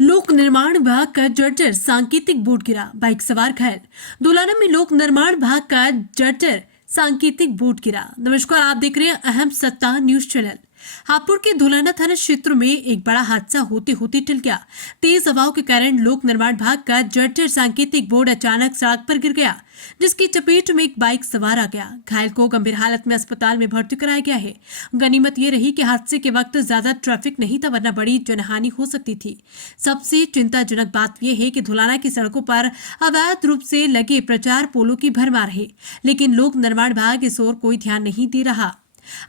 लोक निर्माण विभाग का जर्जर सांकेतिक बोर्ड गिरा, बाइक सवार घायल। दुलाना में लोक निर्माण विभाग का जर्जर सांकेतिक बोर्ड गिरा। नमस्कार, आप देख रहे हैं अहम सत्ता न्यूज चैनल। हापुड़ के धुलाना थाना क्षेत्र में एक बड़ा हादसा होते होते टल गया। तेज हवाओं के कारण लोक निर्माण विभाग का जर्जर सांकेतिक बोर्ड अचानक सड़क पर गिर गया, जिसकी चपेट में एक बाइक सवार आ गया। घायल को गंभीर हालत में अस्पताल में भर्ती कराया गया है। गनीमत ये रही कि हादसे के वक्त ज्यादा ट्रैफिक नहीं था, वरना बड़ी जनहानि हो सकती थी। सबसे चिंताजनक बात यह है कि धुलाना की सड़कों पर अवैध रूप से लगे प्रचार पोलों की भरमार है, लेकिन लोक निर्माण विभाग इस ओर कोई ध्यान नहीं दे रहा।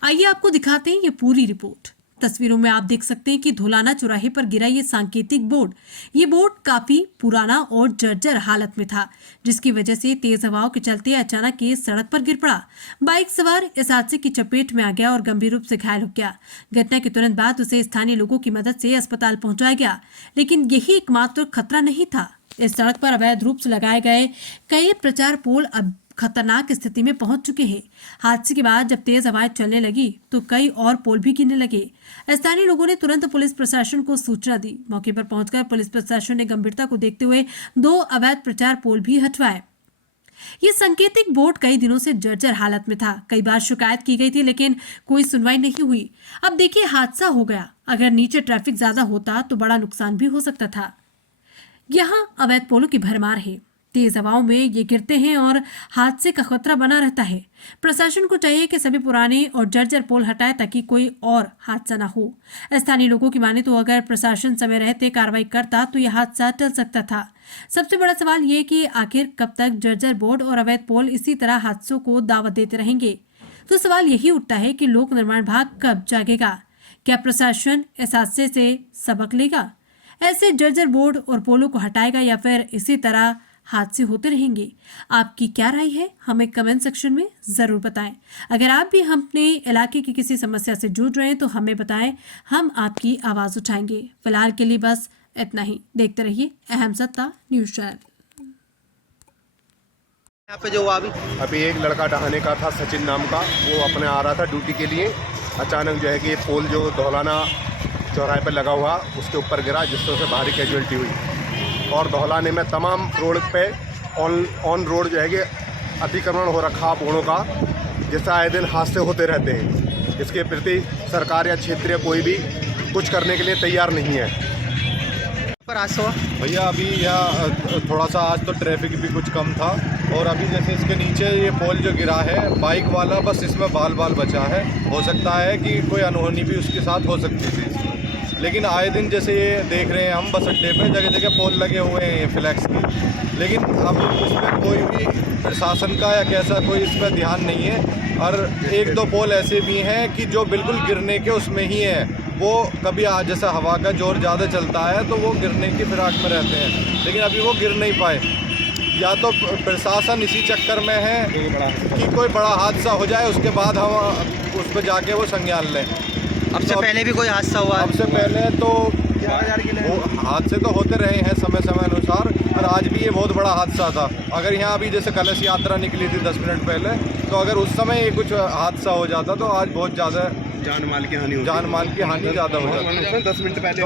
आइए आपको दिखाते हैं ये पूरी रिपोर्ट। तस्वीरों में आप देख सकते हैं कि धुलाना चौराहे पर गिरा ये सांकेतिक बोर्ड। ये बोर्ड काफी पुराना और जर्जर हालत में था, जिसकी वजह से तेज हवाओं के चलते अचानक ये सड़क पर गिर पड़ा। बाइक सवार इस हादसे की चपेट में आ गया और गंभीर रूप से घायल हो गया। घटना के तुरंत बाद उसे स्थानीय लोगों की मदद से अस्पताल पहुंचाया गया, लेकिन यही एकमात्र खतरा नहीं था। इस सड़क पर अवैध रूप से लगाए गए कई प्रचार पोल अब खतरनाक स्थिति में पहुंच चुके हैं। हादसे के बाद जब तेज हवाएं चलने लगी तो कई और पोल भी गिरने लगे। स्थानीय लोगों ने तुरंत पुलिस प्रशासन को सूचना दी। मौके पर पहुंचकर पुलिस प्रशासन ने गंभीरता को देखते हुए 2 अवैध प्रचार पोल भी हटवाए। ये सांकेतिक बोर्ड कई दिनों से जर्जर हालत में था। कई बार शिकायत की गई थी, लेकिन कोई सुनवाई नहीं हुई। अब देखिए, हादसा हो गया। अगर नीचे ट्रैफिक ज्यादा होता तो बड़ा नुकसान भी हो सकता था। यहाँ अवैध पोलों की भरमार है। तेज हवाओं में ये गिरते हैं और हादसे का खतरा बना रहता है। प्रशासन को चाहिए कि सभी पुराने और जर्जर पोल हटाए ताकि कोई और हादसा न हो। स्थानीय लोगों की माने तो अगर प्रशासन समय रहते कार्रवाई करता तो यह हादसा टल सकता था। सबसे बड़ा सवाल ये कि आखिर कब तक जर्जर बोर्ड और अवैध पोल इसी तरह हादसों को दावत देते रहेंगे। तो सवाल यही उठता है कि लोक निर्माण विभाग कब जागेगा? क्या प्रशासन इस हादसे से सबक लेगा, ऐसे जर्जर बोर्ड और पोलों को हटाएगा, या फिर इसी तरह हादसे होते रहेंगे? आपकी क्या राय है, हमें कमेंट सेक्शन में जरूर बताएं। अगर आप भी अपने इलाके की किसी समस्या से जूझ रहे हैं तो हमें बताएं, हम आपकी आवाज उठाएंगे। फिलहाल के लिए बस इतना ही। देखते रहिए अहम सत्ता न्यूज चैनल। यहाँ पे जो अभी एक लड़का डहाने का था, सचिन नाम का, वो अपने आ रहा था ड्यूटी के लिए। अचानक जो है कि पोल जो धौलाना चौराहे पर लगा हुआ उसके ऊपर गिरा, जिससे उसे भारी कैजुअल्टी हुई। और धौलाने में तमाम रोड पे ऑन रोड जो है कि अतिक्रमण हो रखा बोर्डों का, जिससे आए दिन हादसे होते रहते हैं। इसके प्रति सरकार या क्षेत्रीय कोई भी कुछ करने के लिए तैयार नहीं है। पर हादसा हुआ भैया, अभी यहाँ थोड़ा सा आज तो ट्रैफिक भी कुछ कम था, और अभी जैसे इसके नीचे ये पोल जो गिरा है बाइक वाला, बस इसमें बाल बचा है। हो सकता है कि कोई अनहोनी भी उसके साथ हो सकती थी, लेकिन आए दिन जैसे ये देख रहे हैं हम बस अड्डे पे जगह जगह पोल लगे हुए हैं फ्लैक्स के, लेकिन अब उस पर कोई भी प्रशासन का या कैसा कोई इस पर ध्यान नहीं है। और 1-2 पोल ऐसे भी हैं कि जो बिल्कुल गिरने के उसमें ही है। वो कभी जैसे हवा का जोर ज़्यादा चलता है तो वो गिरने की फिराक में रहते हैं, लेकिन अभी वो गिर नहीं पाए। या तो प्रशासन इसी चक्कर में है कि कोई बड़ा हादसा हो जाए, उसके बाद हम उस पर जाके वो संज्ञान लें। अब से पहले भी कोई हादसा हुआ? अब से पहले तो हादसे तो होते रहे हैं समय अनुसार, और आज भी ये बहुत बड़ा हादसा था। अगर यहाँ अभी जैसे कलश यात्रा निकली थी 10 मिनट पहले, तो अगर उस समय ये कुछ हादसा हो जाता तो आज बहुत ज़्यादा जान माल की हानि ज़्यादा हो जाती। 10 मिनट पहले